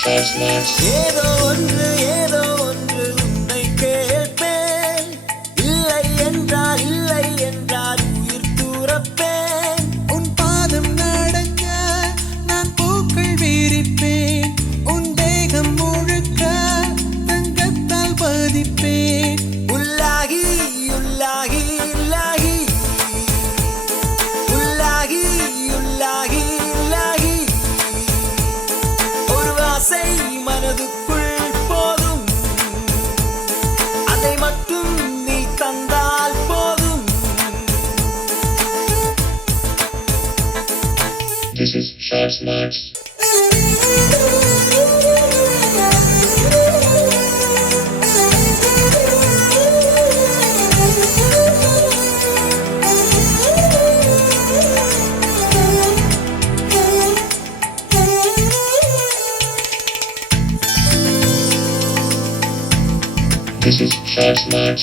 Short Smarts. ஏதோ ஒன்று உன்னை கேட்பேன். இல்லை என்றால் உயிர் துறப்பேன். உன் பாதம் நடக்க நான் பூக்கள் விரிப்பேன். உன் தேகம் முழுக்க தங்கத்தால் பதிப்பேன். உள்ளாகி ஒரு ஆசை மனதுக்குள் போதும். அதை மட்டும் நீ தந்தால் போதும். This is Short Smarts. This is Short Smarts.